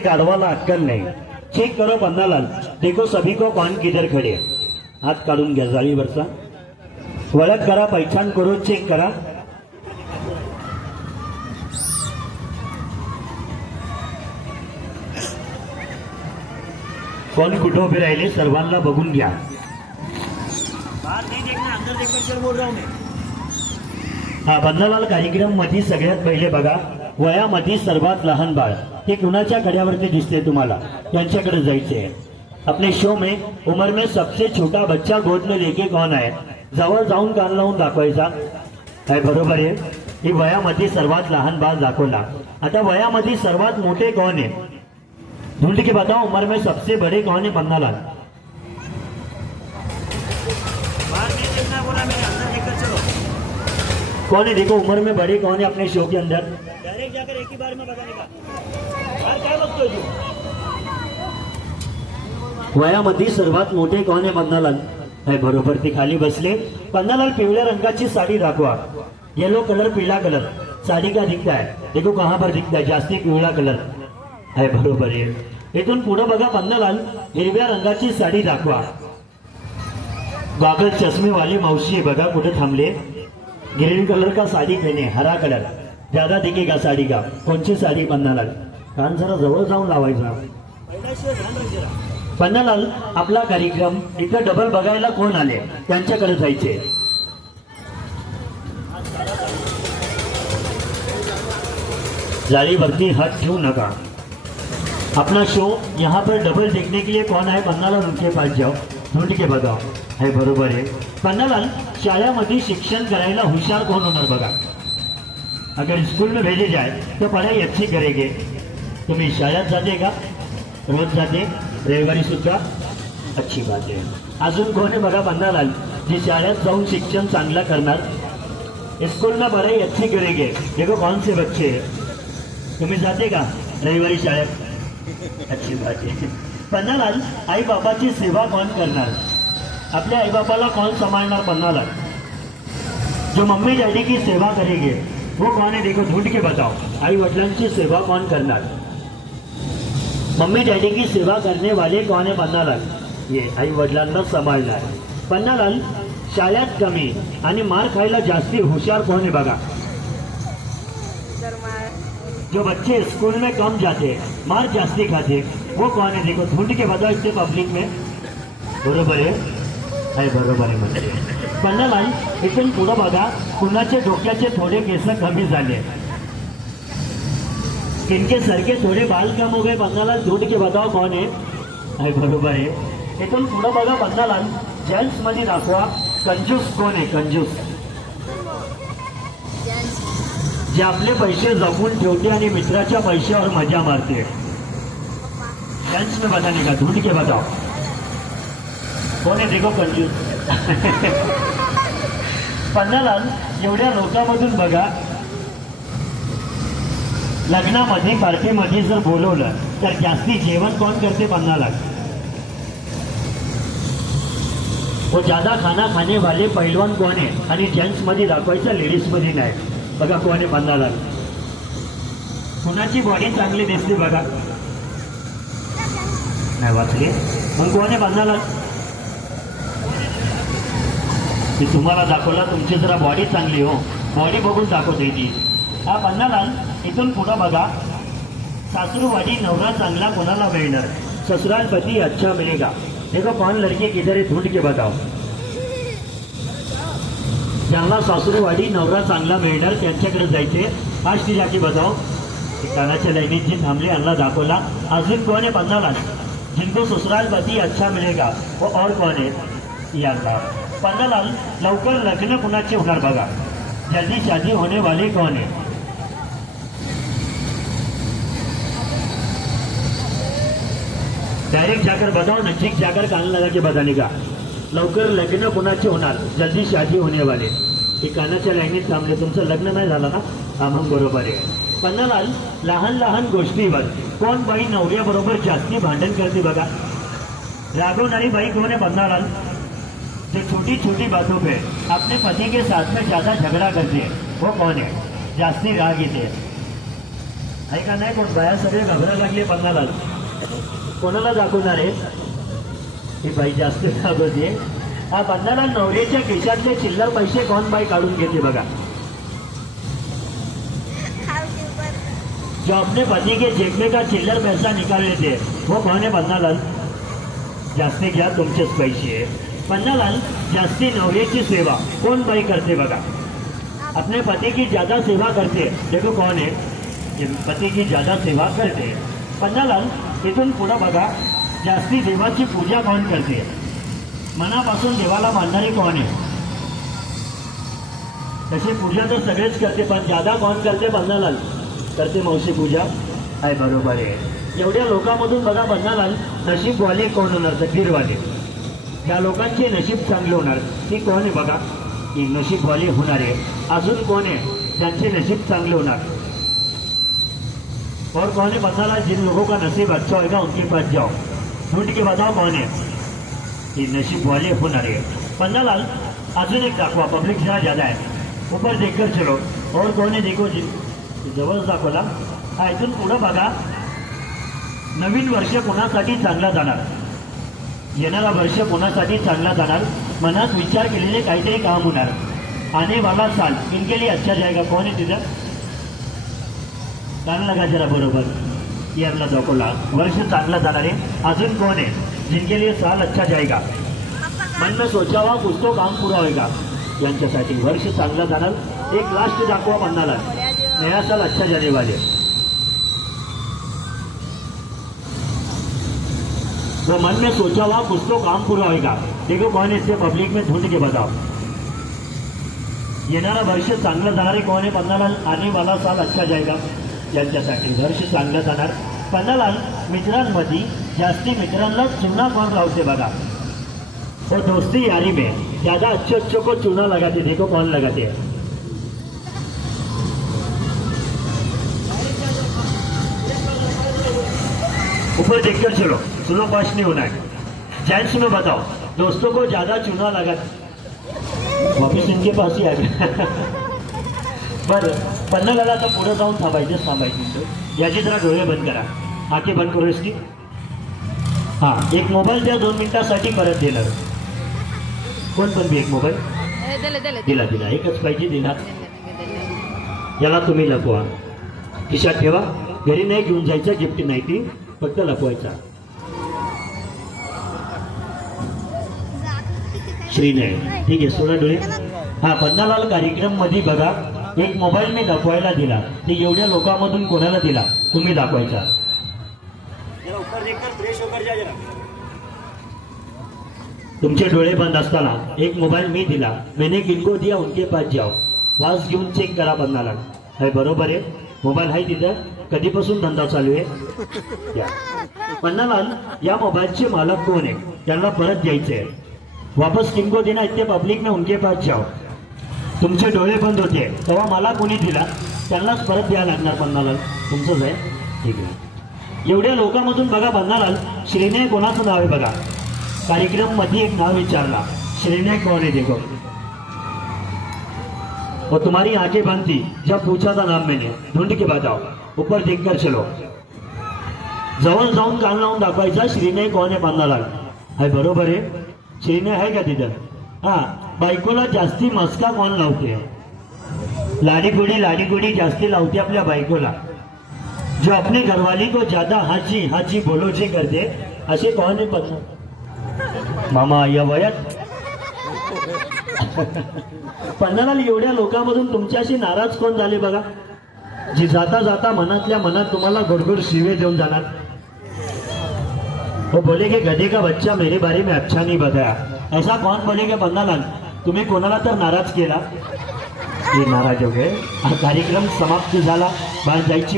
गाढ़वा ला अक्कल नहीं। चेक करो पन्नालाल, देखो सभी को कौन किधर खड़े। हाथ काढून घ्या जाळीवरचा, ओळख करा, पहिचान करो, चेक करा। कोण कुठे उभे राहिले सर्वांना बघून घ्या। बाहर नहीं देखना, अंदर देखकर चल बोल रहा हूं मैं। हा पन्नालाल कार्यक्रम मध्ये सगळ्यात पहिले बघा, वयामध्ये सर्वात लहान बाळ हे कुणाच्या कड्यावरती दिसते तुम्हाला, यांच्याकडे जायचे। अपने शो में उम्र में सबसे छोटा बच्चा गोद में लेके कौन है, जवळ जाऊन कान लावून दाखवायचा। काय बरोबर आहे? ही वयामध्ये सर्वात लहान बाळ दाखवला। आता वयामध्ये सर्वात मोठे कौन है, ढूंढ के बताओ। उम्र में सबसे बड़े कौन है पन्नालाल? कौन है देखो, उम्र में बड़े कौन है अपने शो के अंदर? डायरेक्ट जाकर एक ही बार में बताने का। यार काय बघतोय तू? वयामध्ये सर्वात मोठे कौन है पन्नालाल? है बरोबर, ते खाली बसले। पन्नालाल पिवळ्या रंगाची साडी दाखवा। येलो कलर, पीला कलर साड़ी का दिखता है, देखो कहां पर दिखता है, जास्ती पिवळा कलर है बरोबर आहे। इथून पुढे बघा पन्नालाल, हिरव्या रंगाची साडी दाखवा। गॉगल चश्मे वाली मौसी है बघा, कुठे थांबले। ग्रीन कलर का साड़ी पहने, हरा कलर ज्यादा दिखेगा साड़ी का। कौन सी साड़ी पन्नालाल? कान जरा जवळ जाऊन लावायचा। पन्नालाल, आपला कार्यक्रम इथं डबल बघायला कोण आले त्यांच्याकडे जायचे। जाळीवरती हाथ ठेवू नका। अपना शो यहाँ पर डबल देखने के लिए कौन है पन्नालाल? उनके पास जाओ, ढूंढ के बताओ। है बरोबर आहे। पन्नालाल, शाळेमध्ये शिक्षण करायला हुशार कौन होणार बघा। अगर स्कूल में भेजे जाए तो पढ़ाई अच्छी करेंगे। तुम्ही शाळेत जाते का? रोज जाते, रविवारी सुद्धा? अच्छी बात आहे। अजून कोण आहे बघा पन्नालाल, जे शाळेत जाऊन शिक्षण चांगला करणार, स्कूल में पढ़ाई अच्छी करेंगे। देखो कौन से बच्चे हैं, तुम्ही जाते का रविवारी शाळेत? अच्छी बात आहे। पन्नालाल, आई बापाची सेवा कौन करणार? अपने आई बापाला कौन संभालणार पन्नालाल? जो मम्मी डैडी की सेवा करेंगे वो कौन है देखो, ढूंढ के बताओ। आई वडिलांची सेवा कौन करणार? मम्मी डैडी की सेवा करने वाले कौन है पन्नालाल? ये आई वडिलांना सांभाळणार। पन्नालाल, शाळेत कमी आणि मार खायला जास्ती हुशार कौन है बघा। जो बच्चे स्कूल में कम जाते, मार जास्ती खाते, वो कौन है देखो, ढूंढ के बताओ इससे पब्लिक में। बरोबर आहे, बरोबर आहे म्हणजे। पन्नालाल, इथून पुढे बघा, कुणाचे डोक्याचे थोडे केस कमी झाले, किनके सर के थोड़े बाल कम हो गए पन्नालाल, ढूंढ के बताओ कौन है बरोबर आहे। इथून पुढे बघा पन्नालाल, जेंट्स मध्ये दाखवा कंजूस कौन है। कंजूस जे आपले पैसे जपून ठेवते आणि मित्राच्या पैशावर मजा मारते। जेंट्स में बताने का, ढूंढ के बताओ कौन है देखो कंजूस। पन्नालाल, एवढ्या लोकांमधून बघा, लग्नामध्ये पार्टीमध्ये जर बोलवलं तर जास्ती जेवण कौन करते पन्नालाल? वो ज्यादा खाना खाने वाले पहलवान कौन है? आणि जेंट्स मध्ये दाखवायचं, लेडीज मध्ये नाही बघा। कोण आहे पन्नालाल? कुणाची बॉडी चांगली दिसते बघा, नाही वाचले, मग कोण आहे पन्नालाल? मी तुम्हाला दाखवला, तुमची जरा बॉडी चांगली हो, बॉडी बघून दाखवते ती। हा पन्नालाल, इथून पुढे बघा, सासरूवाडी नवरा चांगला कोणाला मिळणार? ससुराल पति अच्छा मिलेगा। देखो कौन लड़के किधर है, ढूंढ के बताओ। ज्यांना सासरूवाडी नवरा चांगला मिळणार त्यांच्याकडे जायचे। फास्ट जाके बताओ। कानाच्या लाईनीत जे थांबले यांना दाखवला। अजून कोण आहे पन्नालाल, जिनको ससुराल पति अच्छा मिलेगा वो और कौन है? यांना। पन्नालाल, लवकर लग्न कुणाचे होणार बघा, जल्दी शादी होने वाले कौन है? डायरेक्ट जाकर बताओ, नजीक जाकर कान लगा के बताने का। लवकर लग्न कुणाचे होणार, जल्दी शादी होने वाले। हे कानाच्या लाईनीत थांबले, तुमचं लग्न नाही झालं ना? हा मग बरोबर आहे। पन्नालाल, लहान लहान गोष्टीवर कोण बाई नवऱ्याबरोबर जास्ती भांडण करते बघा। रागवणारी बाई कौन है पन्नालाल? जो छोटी छोटी बातों पे अपने पति के साथ में ज्यादा झगड़ा करती है वो कौन है, जास्ती राग येते? आहे का नाही? कोण बाया सगळे घाबरायला लागले पन्नालाल. कोणाला दाखवणार आहे? ही बाई जास्त घाबरते. हा पन्नालाल नवऱ्याच्या खिशातले चिल्लर पैसे कोण बाई काढून घेते बघा. जो अपने पति के जेब में का चिल्लर पैसा निकाल लेते वो कौन है पन्नालाल? जास्ती घ्या तुमचेच पैसे. पन्नालाल जास्ती नवऱ्याची सेवा कोण बाई करते बघा. अपने पति की ज्यादा सेवा करते. देखो कौन है? ये पति की ज्यादा सेवा करते. पन्नालाल इथून पुढं बघा. जास्ती देवाची पूजा कोण करते? मनापासून देवाला मानणारी कोण आहे? तशी पूजा तर सगळेच करते पण ज्यादा कोण करते? पन्नालाल करते मावशी पूजा. आहे बरोबर आहे. एवढ्या लोकांमधून बघा पन्नालाल नशीबवाले कोण होणार? तकदीरवाले. त्या लोकांचे नशीब चांगले होणार. ती कोण आहे बघा? की नशीबवाले होणार आहे. अजून कोण आहे त्यांचे नशीब चांगले होणार? और कौन है पन्नालाल? जिन लोगों का नसीब अच्छा होगा उनके पास जाओ. ढूंढ के बताओ कौन है? ये नसीब वाले होणार आहे. पन्नालाल अजून एक दाखवा. पब्लिक जरा ज्यादा आहे. ऊपर देखकर चलो. और कौन है देखो. जवळ दाखवला. हा इथून पुढं बघा. नवीन वर्ष कोणासाठी चांगला जाणार? येणारा वर्ष कोणासाठी चांगला जाणार? मनात विचार केलेले काहीतरी काम होणार. आने वाला साल इनके लिए अच्छा जाएगा. कौन है तिथं? कान लगा जरा बरोबर. यारला दाखवला. वर्ष चांगला जाणार आहे. अजून कोण आहे जिनके लिए साल अच्छा जाएगा? मन में सोचा हुआ कुछ तो काम पूरा होएगा. यांच्यासाठी वर्ष चांगला जाणार. एक लास्ट दाखवा पन्नालाल. नया साल अच्छा जाने वाले. वो मन में सोचा हुआ कुछ तो काम पूरा होएगा. देखो कौन है? इससे पब्लिक में ढूंढ के बताओ. येणारा वर्ष चांगलं जाणारे कोण आहे? पन्नालाल. आने वाला साल अच्छा जाएगा यांच्यासाठी वर्ष चांगलं जाणार. पन्नालाल मित्रांमध्ये जास्ती मित्रांना चुना कोण लावते बघा. वो दोस्ती यारी में ज्यादा अच्छे को चुना लगाते. देखो कौन लगाते हैं? ऊपर देखकर चलो. सुनो पास नहीं होना है. जेंट्स में बताओ दोस्तों को ज्यादा चुना लगा. वापिस इनके पास ही आ गया. बरं पन्नालाला आता पुढे जाऊन थांबायचं. याची जरा डोळे बंद करा. आंखें बंद करू इसकी. हां एक मोबाईल द्या 2 मिनिटासाठी परत देणार. कोण पण एक मोबाईल दिला. एकच पाहिजे दिला. याला तुम्ही लपवा. खिशात ठेवा. घरी नाही घेऊन जायचं. गिफ्ट नाही ती फक्त लपवायचा. श्रीने ठीक आहे. सोडा डोळे. हा पन्नालाल कार्यक्रम मध्ये बघा एक मोबाईल मी दाखवायला दिला. ते एवढ्या लोकांमधून कोणाला दिला? तुम्ही दाखवायचा. तुमचे डोळे बंद असताना एक मोबाईल मी दिला. मैंने किनको दिया उनके पास जाओ. वाज घेऊन चेक करा पन्नालाल. आहे बरोबर आहे. मोबाईल आहे तिथं. कधीपासून धंदा चालू आहे? पन्नालाल या मोबाईलचे मालक कोण आहे? त्यांना परत द्यायचे आहे. वापस किनको देना इतके पब्लिक में उनके पास जाओ. तुमचे डोळे बंद होते तेव्हा मला कोणी दिला त्यांनाच परत द्यायला लागणार. पन्नालाल तुमचंच आहे. ठीक आहे. एवढ्या लोकांमधून बघा पन्नालाल श्रीने कोणाचं नाव आहे बघा. कार्यक्रम मध्ये एक नाव विचारला. श्रीने कौन है देखो. और तुम्हारी आंखें बंद थी जब पूछा था नाम मैंने. ढूंढ के बताओ. ऊपर देखकर चलो. जवळ जाऊन कान लावून दाखवायचा. श्रीने कौन है? पन्नालाल. आहे बरोबर आहे. श्रीने आहे का तिथं? हा बायकोला जास्ती मस्का कोण लावते? लाडी जास्ती लावते आपल्या बायकोला. जो अपने घरवाली को ज्यादा हाची हाची बोलोचे करते असे कोण आहे? मामा या वयात. पन्नालाल एवढ्या लोकांमधून तुमच्याशी नाराज कोण झाले बघा. जी जाता जाता मनातल्या मनात तुम्हाला गोडगोड शिवे देऊन जाणार. वो बोलेगे गधे का बच्चा मेरे बारे में अच्छा नहीं बताया. ऐसा कौन बोलेगा पन्नालाल? तुम्ही कोणाला तर नाराज केला. हे नाराज हो गए. हा कार्यक्रम समाप्त झाला. बाहेर जायची